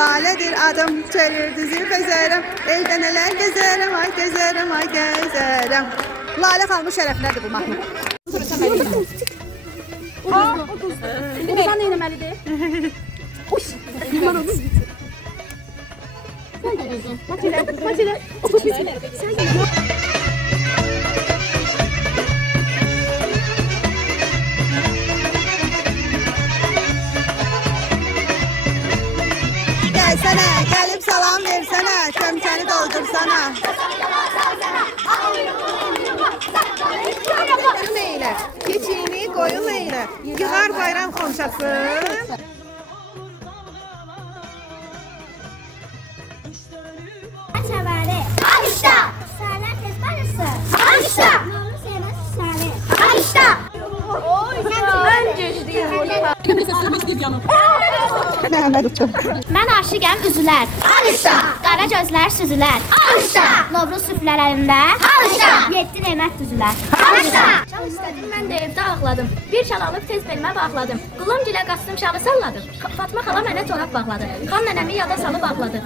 laledir adım, çölür düzü bezərəm, eldən elə gəzərəm, ay gəzərəm, ay gəzərəm. Lalə xanımın şərəfinədir bu mahnı. Bir de sen denemelidir. Uş. Sen de düzgün. Kaç ile? Sen de. Gelsene, gelip salam versene, kömçəni doldursana. Neyle? Keçini koyun neyle? Yığar bayram konuşası. Çavare. Alışta. Sağlar kesbarısı. Alışta. Nolu sevmez sağlar. Alışta. Mən aşiqəm üzülər. Alışta. Qara gözlər süzülər. Alışta. Novruz süfrələrində. Alışta. 7 nemət düzülər. Alışta. Şal istədim, mən də evdə ağladım. Bir şal alıb tez belimə bağladım. Qulam gilə qastım şalı salladım. Fatma xala mənə çorab bağladı. Xan nənəmi yada salıb ağladı.